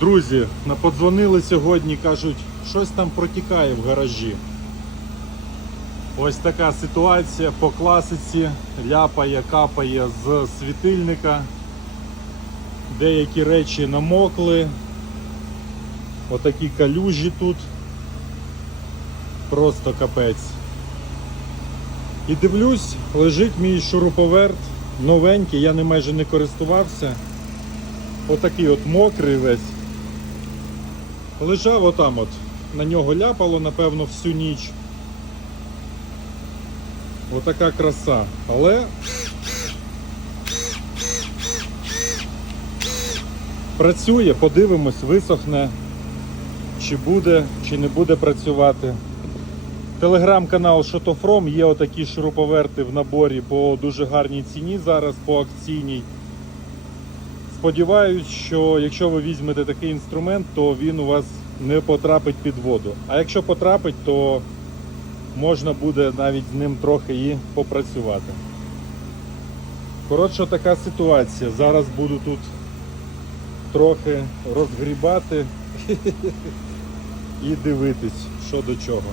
Друзі, наподзвонили сьогодні, кажуть, щось там протікає в гаражі. Ось така ситуація по класиці ляпає, капає з світильника. Деякі речі намокли. Отакі калюжі тут. Просто капець. І дивлюсь, лежить мій шуруповерт новенький, я ним майже не користувався. Отакий от мокрий весь. Лежав отам от. На нього ляпало, напевно, всю ніч. Отака краса. Але працює, подивимось, висохне, чи буде, чи не буде працювати. Телеграм-канал Шотофром є отакі шуруповерти в наборі по дуже гарній ціні зараз, по акційній. Сподіваюсь, що якщо ви візьмете такий інструмент, то він у вас не потрапить під воду. А якщо потрапить, то можна буде навіть з ним трохи і попрацювати. Коротше, така ситуація. Зараз буду тут трохи розгрібати і дивитись, що до чого.